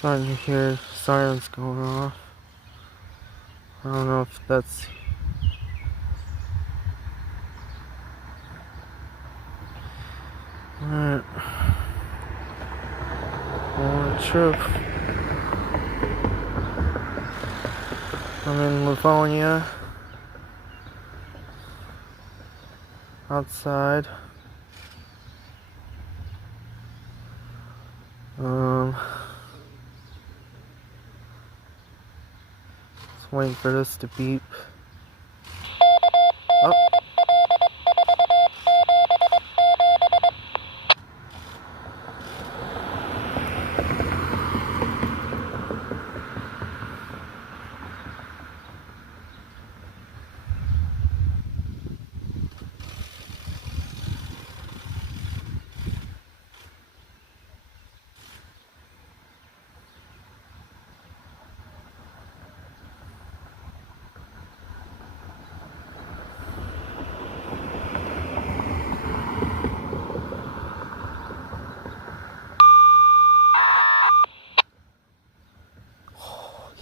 Starting to hear sirens going off. I don't know if that's alright. On a trip. I'm in Livonia. Outside. Just waiting for this to beep. Oh.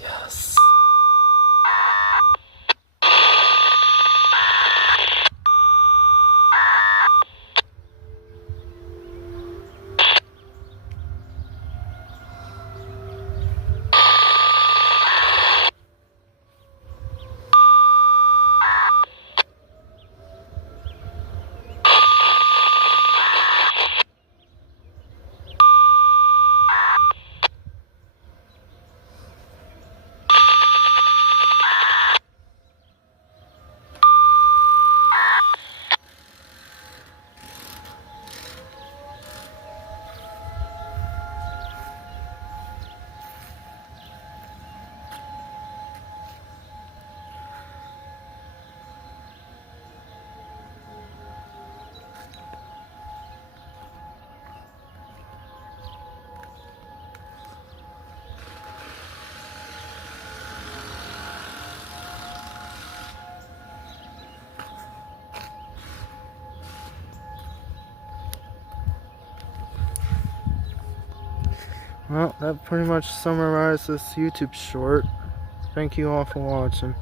Yes. Well, that pretty much summarizes this YouTube short. Thank you all for watching.